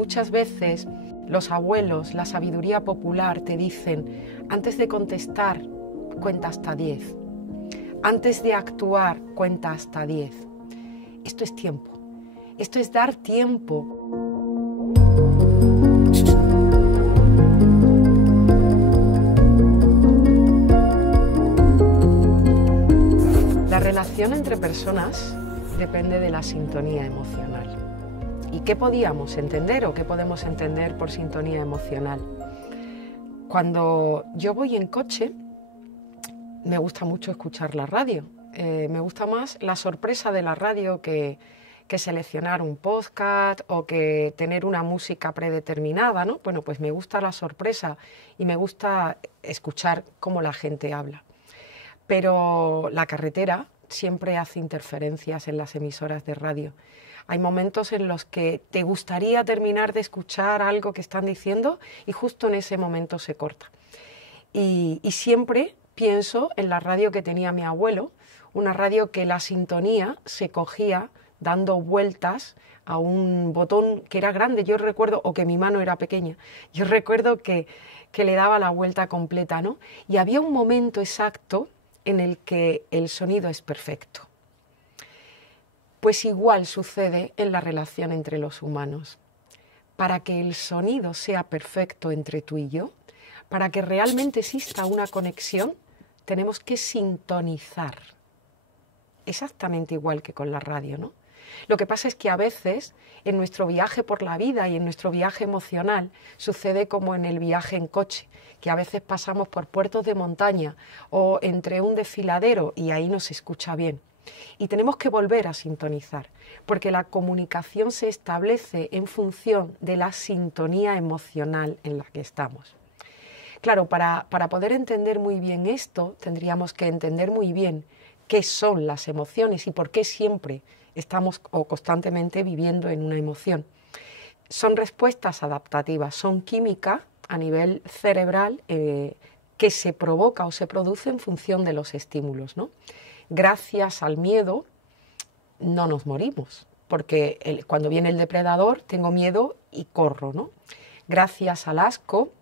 Muchas veces los abuelos, la sabiduría popular te dicen, antes de contestar, cuenta hasta 10. Antes de actuar, cuenta hasta 10. Esto es tiempo. Esto es dar tiempo. La relación entre personas depende de la sintonía emocional. ¿Y qué podíamos entender o qué podemos entender por sintonía emocional? Cuando yo voy en coche, me gusta mucho escuchar la radio. Me gusta más la sorpresa de la radio que seleccionar un podcast o que tener una música predeterminada, ¿no? Bueno, pues me gusta la sorpresa y me gusta escuchar cómo la gente habla. Pero la carretera siempre hace interferencias en las emisoras de radio. Hay momentos en los que te gustaría terminar de escuchar algo que están diciendo y justo en ese momento se corta. Y siempre pienso en la radio que tenía mi abuelo, una radio que la sintonía se cogía dando vueltas a un botón que era grande, yo recuerdo, o que mi mano era pequeña, yo recuerdo que le daba la vuelta completa, ¿no? Y había un momento exacto en el que el sonido es perfecto. Pues igual sucede en la relación entre los humanos. Para que el sonido sea perfecto entre tú y yo, para que realmente exista una conexión, tenemos que sintonizar. Exactamente igual que con la radio, ¿no? Lo que pasa es que a veces en nuestro viaje por la vida y en nuestro viaje emocional sucede como en el viaje en coche, que a veces pasamos por puertos de montaña o entre un desfiladero y ahí no se escucha bien. Y tenemos que volver a sintonizar, porque la comunicación se establece en función de la sintonía emocional en la que estamos. Claro, para poder entender muy bien esto, tendríamos que entender muy bien qué son las emociones y por qué siempre estamos o constantemente viviendo en una emoción. Son respuestas adaptativas, son química a nivel cerebral que se provoca o se produce en función de los estímulos, ¿no? Gracias al miedo no nos morimos, porque cuando viene el depredador tengo miedo y corro, ¿no? Gracias al asco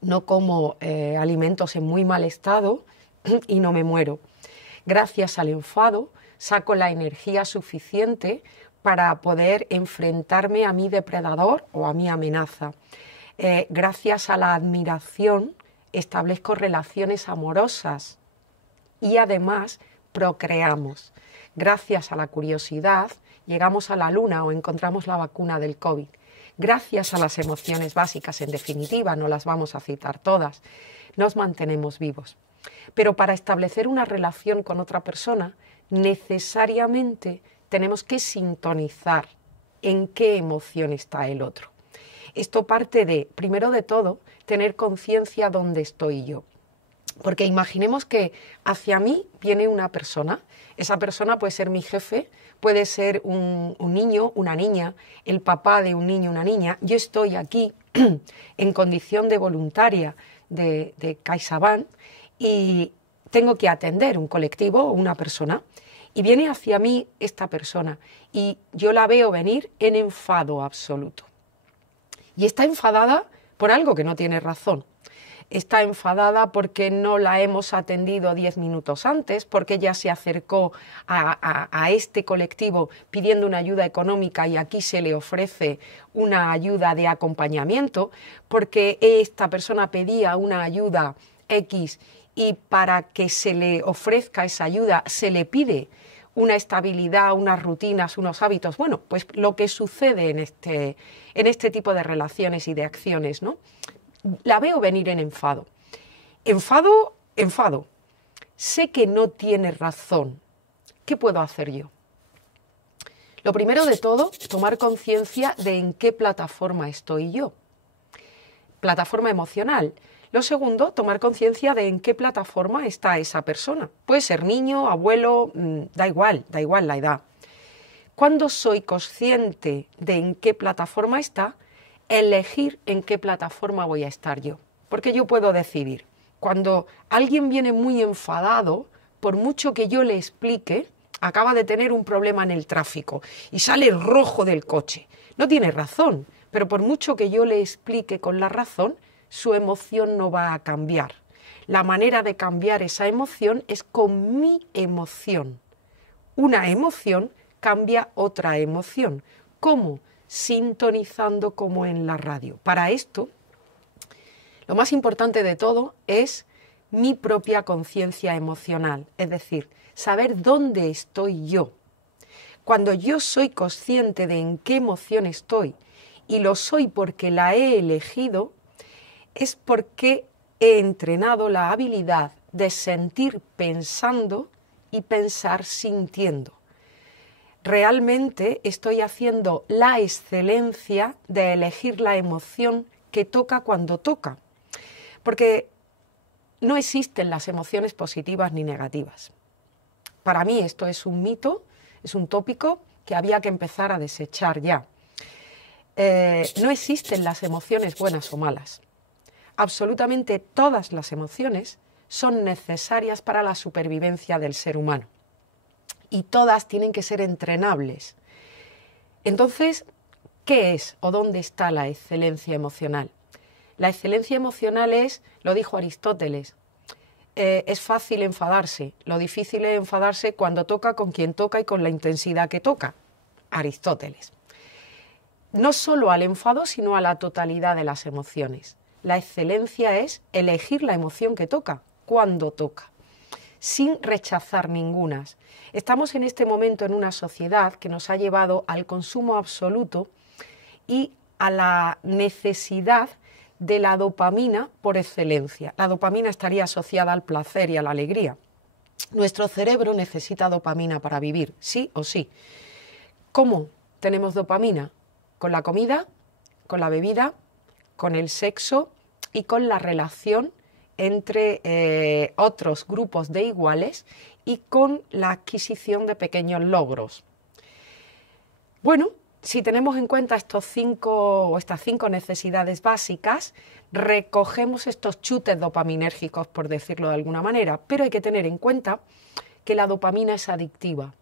no como alimentos en muy mal estado y no me muero. Gracias al enfado saco la energía suficiente para poder enfrentarme a mi depredador o a mi amenaza. Gracias a la admiración establezco relaciones amorosas y además procreamos. Gracias a la curiosidad llegamos a la luna o encontramos la vacuna del COVID. Gracias a las emociones básicas, en definitiva, no las vamos a citar todas, nos mantenemos vivos. Pero para establecer una relación con otra persona, necesariamente tenemos que sintonizar en qué emoción está el otro. Esto parte de, primero de todo, tener conciencia dónde estoy yo. Porque imaginemos que hacia mí viene una persona, esa persona puede ser mi jefe, puede ser un niño, una niña, el papá de un niño, una niña. Yo estoy aquí en condición de voluntaria de CaixaBank y tengo que atender un colectivo o una persona y viene hacia mí esta persona y yo la veo venir en enfado absoluto. Y está enfadada por algo que no tiene razón. Está enfadada porque no la hemos atendido 10 minutos antes, porque ella se acercó a este colectivo pidiendo una ayuda económica y aquí se le ofrece una ayuda de acompañamiento, porque esta persona pedía una ayuda X y para que se le ofrezca esa ayuda se le pide una estabilidad, unas rutinas, unos hábitos. Bueno, pues lo que sucede en este tipo de relaciones y de acciones, ¿no? La veo venir en enfado. Enfado. Sé que no tiene razón. ¿Qué puedo hacer yo? Lo primero de todo, tomar conciencia de en qué plataforma estoy yo. Plataforma emocional. Lo segundo, tomar conciencia de en qué plataforma está esa persona. Puede ser niño, abuelo, da igual la edad. Cuando soy consciente de en qué plataforma está, elegir en qué plataforma voy a estar yo. Porque yo puedo decidir. Cuando alguien viene muy enfadado, por mucho que yo le explique, acaba de tener un problema en el tráfico y sale rojo del coche. No tiene razón, pero por mucho que yo le explique con la razón, su emoción no va a cambiar. La manera de cambiar esa emoción es con mi emoción. Una emoción cambia otra emoción. ¿Cómo? Sintonizando como en la radio. Para esto, lo más importante de todo es mi propia conciencia emocional, es decir, saber dónde estoy yo. Cuando yo soy consciente de en qué emoción estoy, y lo soy porque la he elegido, es porque he entrenado la habilidad de sentir pensando y pensar sintiendo. Realmente estoy haciendo la excelencia de elegir la emoción que toca cuando toca, porque no existen las emociones positivas ni negativas. Para mí esto es un mito, es un tópico que había que empezar a desechar ya. No existen las emociones buenas o malas. Absolutamente todas las emociones son necesarias para la supervivencia del ser humano y todas tienen que ser entrenables. Entonces, ¿qué es o dónde está la excelencia emocional? La excelencia emocional es, lo dijo Aristóteles, es fácil enfadarse, lo difícil es enfadarse cuando toca con quien toca y con la intensidad que toca. Aristóteles. No solo al enfado, sino a la totalidad de las emociones. La excelencia es elegir la emoción que toca, cuando toca, sin rechazar ninguna. Estamos en este momento en una sociedad que nos ha llevado al consumo absoluto y a la necesidad de la dopamina por excelencia. La dopamina estaría asociada al placer y a la alegría. Nuestro cerebro necesita dopamina para vivir, sí o sí. ¿Cómo tenemos dopamina? Con la comida, con la bebida, con el sexo y con la relación entre otros grupos de iguales y con la adquisición de pequeños logros. Bueno, si tenemos en cuenta estas cinco necesidades básicas, recogemos estos chutes dopaminérgicos, por decirlo de alguna manera, pero hay que tener en cuenta que la dopamina es adictiva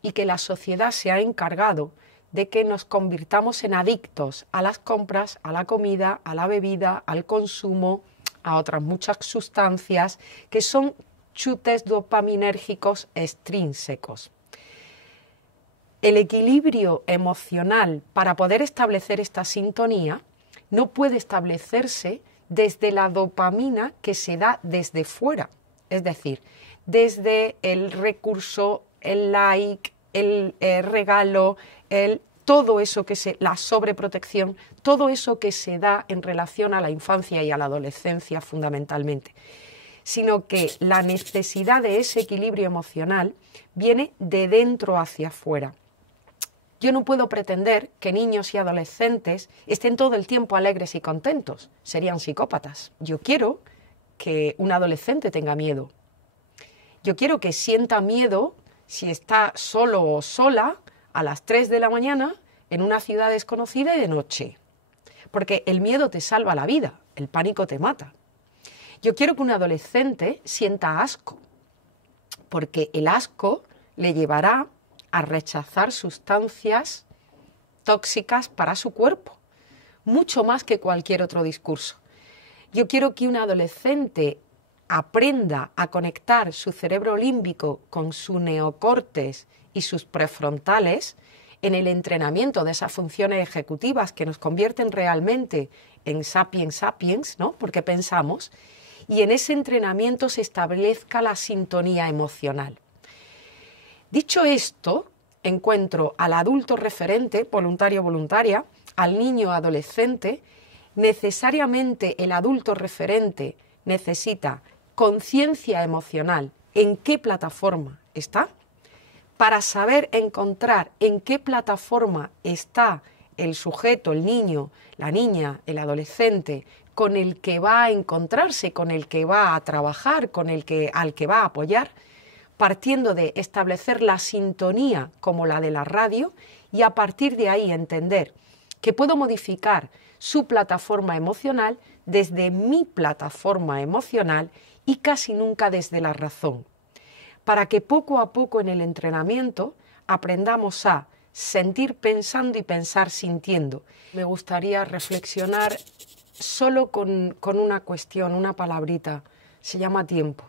y que la sociedad se ha encargado de que nos convirtamos en adictos a las compras, a la comida, a la bebida, al consumo, a otras muchas sustancias que son chutes dopaminérgicos extrínsecos. El equilibrio emocional para poder establecer esta sintonía no puede establecerse desde la dopamina que se da desde fuera, es decir, desde el recurso, el like, el regalo, todo eso la sobreprotección, todo eso que se da en relación a la infancia y a la adolescencia fundamentalmente, sino que la necesidad de ese equilibrio emocional viene de dentro hacia afuera. Yo no puedo pretender que niños y adolescentes estén todo el tiempo alegres y contentos, serían psicópatas. Yo quiero que un adolescente tenga miedo. Yo quiero que sienta miedo si está solo o sola a las 3 de la mañana en una ciudad desconocida y de noche. Porque el miedo te salva la vida, el pánico te mata. Yo quiero que un adolescente sienta asco, porque el asco le llevará a rechazar sustancias tóxicas para su cuerpo, mucho más que cualquier otro discurso. Yo quiero que un adolescente aprenda a conectar su cerebro límbico con su neocórtex y sus prefrontales en el entrenamiento de esas funciones ejecutivas que nos convierten realmente en sapiens sapiens, ¿no? Porque pensamos, y en ese entrenamiento se establezca la sintonía emocional. Dicho esto, encuentro al adulto referente, voluntario o voluntaria, al niño adolescente. Necesariamente el adulto referente necesita conciencia emocional, en qué plataforma está, para saber encontrar en qué plataforma está el sujeto, el niño, la niña, el adolescente, con el que va a encontrarse, con el que va a trabajar, al que va a apoyar, partiendo de establecer la sintonía como la de la radio y a partir de ahí entender que puedo modificar su plataforma emocional desde mi plataforma emocional y casi nunca desde la razón, para que poco a poco en el entrenamiento aprendamos a sentir pensando y pensar sintiendo. Me gustaría reflexionar solo con una cuestión, una palabrita. Se llama tiempo.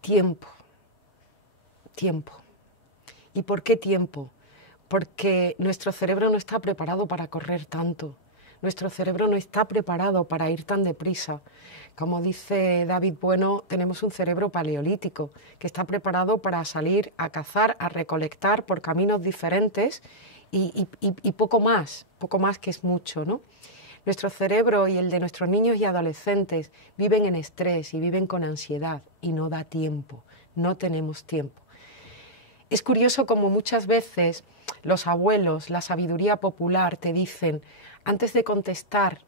Tiempo. Tiempo. ¿Y por qué tiempo? Porque nuestro cerebro no está preparado para correr tanto. Nuestro cerebro no está preparado para ir tan deprisa. Como dice David Bueno, tenemos un cerebro paleolítico que está preparado para salir a cazar, a recolectar por caminos diferentes y poco más que es mucho, ¿no? Nuestro cerebro y el de nuestros niños y adolescentes viven en estrés y viven con ansiedad y no da tiempo, no tenemos tiempo. Es curioso como muchas veces los abuelos, la sabiduría popular te dicen, antes de contestar,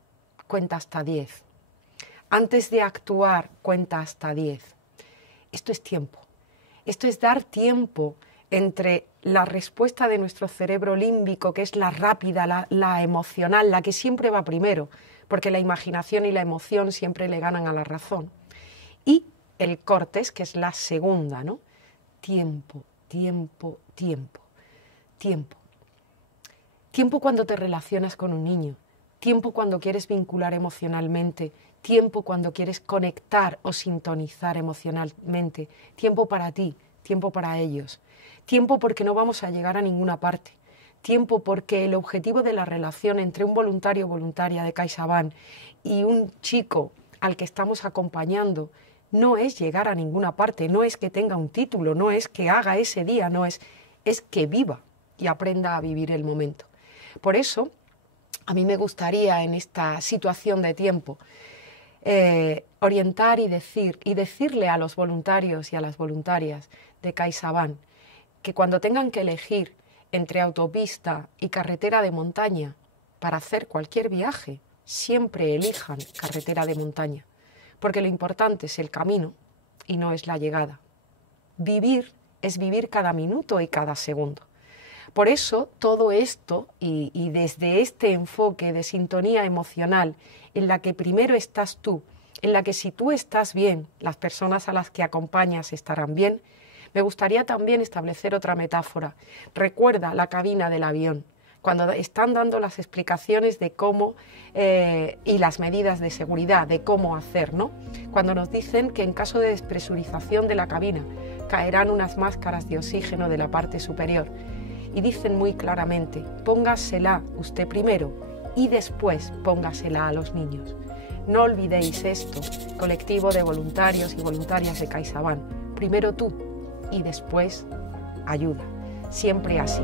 cuenta hasta 10. Antes de actuar, cuenta hasta 10. Esto es tiempo. Esto es dar tiempo entre la respuesta de nuestro cerebro límbico, que es la rápida, la emocional, la que siempre va primero, porque la imaginación y la emoción siempre le ganan a la razón, y el córtex, que es la segunda, ¿no? Tiempo, tiempo, tiempo, tiempo. Tiempo cuando te relacionas con un niño, tiempo cuando quieres vincular emocionalmente, tiempo cuando quieres conectar o sintonizar emocionalmente, tiempo para ti, tiempo para ellos, tiempo porque no vamos a llegar a ninguna parte, tiempo porque el objetivo de la relación entre un voluntario o voluntaria de CaixaBank y un chico al que estamos acompañando no es llegar a ninguna parte, no es que tenga un título, no es que haga ese día, es que viva y aprenda a vivir el momento. Por eso, a mí me gustaría en esta situación de tiempo orientar y decirle a los voluntarios y a las voluntarias de CaixaBank que cuando tengan que elegir entre autopista y carretera de montaña para hacer cualquier viaje, siempre elijan carretera de montaña, porque lo importante es el camino y no es la llegada. Vivir es vivir cada minuto y cada segundo. Por eso todo esto y desde este enfoque de sintonía emocional en la que primero estás tú, en la que si tú estás bien, las personas a las que acompañas estarán bien, me gustaría también establecer otra metáfora. Recuerda la cabina del avión, cuando están dando las explicaciones de cómo y las medidas de seguridad, de cómo hacer, ¿no? Cuando nos dicen que en caso de despresurización de la cabina caerán unas máscaras de oxígeno de la parte superior. Y dicen muy claramente, póngasela usted primero y después póngasela a los niños. No olvidéis esto, colectivo de voluntarios y voluntarias de CaixaBank. Primero tú y después ayuda. Siempre así.